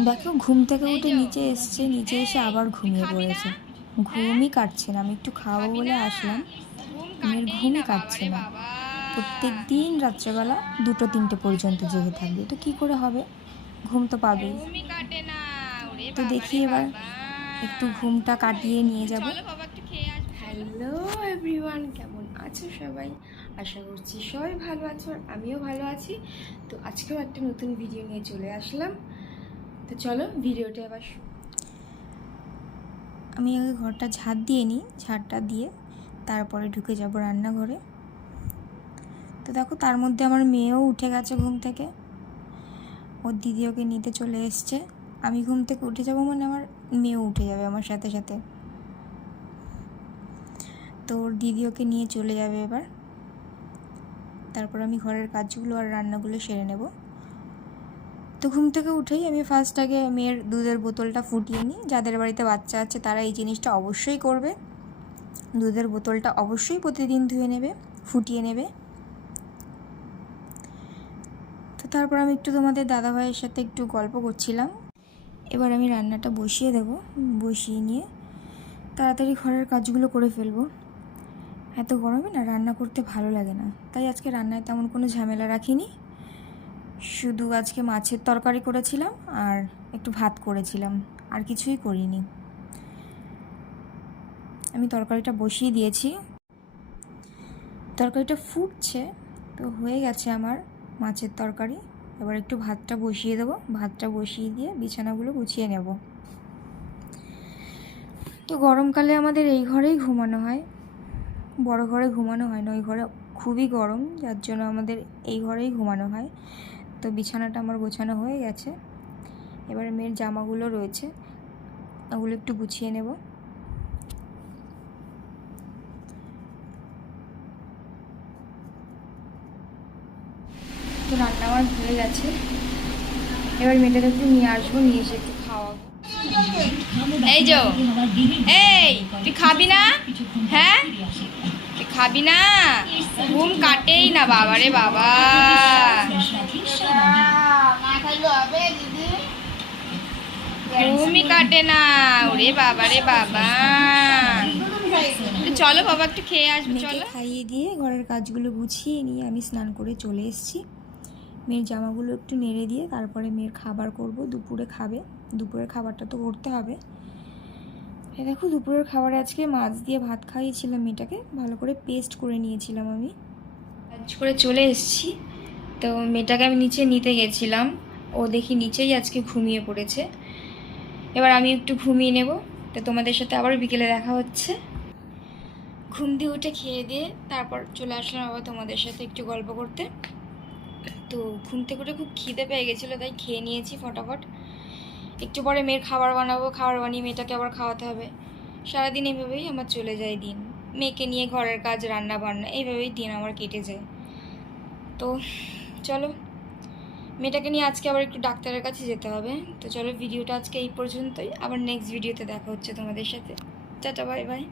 দেখো ঘুম থেকে উঠে নিচে এসছে, নিচে এসে আবার ঘুমিয়ে পড়েছে। ঘুমই কাটছে না। আমি একটু খাবো বলে আসলাম, মেয়ের ঘুমই কাটছে না। প্রত্যেক দিন রাত্রেবেলা 2-3টে পর্যন্ত জেগে থাকবে, তো কি করে হবে? ঘুম তো পাবেই। তো দেখি এবার একটু ঘুমটা কাটিয়ে নিয়ে যাব। হ্যালো এভরিওয়ান, কেমন আছো সবাই? আশা করছি সবাই ভালো আছো, আর আমিও ভালো আছি। তো আজকেও একটা নতুন ভিডিও নিয়ে চলে আসলাম। তো চলো ভিডিওটা এবার আমি আগে ঘরটা ঝাড় দিয়ে নিই, ঝাড়টা দিয়ে তারপরে ঢুকে যাব রান্নাঘরে। তো দেখো তার মধ্যে আমার মেয়েও উঠে গেছে ঘুম থেকে, ওর দিদি ওকে নিতে চলে এসছে। আমি ঘুম থেকে উঠে যাব মানে আমার মেয়েও উঠে যাবে আমার সাথে সাথে। তো ওর দিদি ওকে নিয়ে চলে যাবে এবার। তারপর আমি ঘরের কাজগুলো আর রান্নাগুলো সেরে নেব। তো ঘুম থেকে উঠেই আমি ফার্স্ট আগে মেয়ের দুধের বোতলটা ফুটিয়ে নিই। যাদের বাড়িতে বাচ্চা আছে তারা এই জিনিসটা অবশ্যই করবে। দুধের বোতলটা অবশ্যই প্রতিদিন ধুয়ে নেবে, ফুটিয়ে নেবে। তো তারপর আমি একটু তোমাদের দাদাভাইয়ের সাথে একটু গল্প করছিলাম। এবার আমি রান্নাটা বসিয়ে দেব। বসিয়ে নিয়ে তাড়াতাড়ি ঘরের কাজগুলো করে ফেলবো। এত গরমে না রান্না করতে ভালো লাগে না, তাই আজকে রান্নায় তেমন কোনো ঝামেলা রাখিনি। শুধু আজকে মাছের তরকারি করেছিলাম আর একটু ভাত করেছিলাম, আর কিছুই করিনি। আমি তরকারিটা বসিয়ে দিয়েছি, তরকারিটা ফুটছে। তো হয়ে গেছে আমার মাছের তরকারি। এবার একটু ভাতটা বসিয়ে দেবো। ভাতটা বসিয়ে দিয়ে বিছানাগুলো গুছিয়ে নেব। তো গরমকালে আমাদের এই ঘরেই ঘুমানো হয়, বড় ঘরে ঘুমানো হয় না। ওই ঘরে খুবই গরম, যার জন্য আমাদের এই ঘরেই ঘুমানো হয়। তো বিছানাটা আমার গোছানো হয়ে গেছে। এবার মেয়ের জামাগুলো রয়েছে, ওগুলো একটু গুছিয়ে নেব। তো রান্না আমার ভুলে গেছে। এবার মেয়েটাকে একটু নিয়ে আসবো, নিয়ে এসে একটু খাওয়াবো। এই যো, এই তুই খাবি না? হ্যাঁ তুই খাবি না? ঘুম কাটেই না বাবা রে বাবা। ঘুমই কাটে না, ওরে বাবা রে বাবা। চলো বাবা একটু খেয়ে আসবো, চলো। খাইয়ে দিয়ে ঘরের কাজগুলো গুছিয়ে নিয়ে আমি স্নান করে চলে এসেছি। মেয়ের জামাগুলো একটু নেড়ে দিয়ে তারপরে মেয়ের খাবার করব। দুপুরে খাবে, দুপুরের খাবারটা তো করতে হবে। এই দেখো দুপুরের খাবারে আজকে মাছ দিয়ে ভাত খাইয়েছিলাম মেয়েটাকে, ভালো করে পেস্ট করে নিয়েছিলাম। আমি কাজ করে চলে এসেছি। তো মেয়েটাকে আমি নিচে নিতে গেছিলাম, ও দেখি নিচেই আজকে ঘুমিয়ে পড়েছে। এবার আমি একটু ঘুমিয়ে নেব। তো তোমাদের সাথে আবার বিকেলে দেখা হচ্ছে। ঘুম দিয়ে উঠে খেয়ে দিয়ে তারপর চলে আসলাম আবার তোমাদের সাথে একটু গল্প করতে। তো ঘুম থেকে উঠে খুব খিদে পেয়ে গেছিলো, তাই খেয়ে নিয়েছি ফটাফট। একটু পরে মেয়ের খাবার বানাবো, খাবার বানিয়ে মেয়েটাকে আবার খাওয়াতে হবে। সারাদিন এইভাবেই আমার চলে যায় দিন। মেয়েকে নিয়ে ঘরের কাজ, রান্না বান্না, এইভাবেই দিন আমার কেটে যায়। তো চলো, মেয়েটাকে নিয়ে আজকে আবার একটু ডাক্তারের কাছে যেতে হবে। তো চলো ভিডিওটা আজকে এই পর্যন্তই, আবার নেক্সট ভিডিওতে দেখা হচ্ছে তোমাদের সাথে। Tata, bye bye.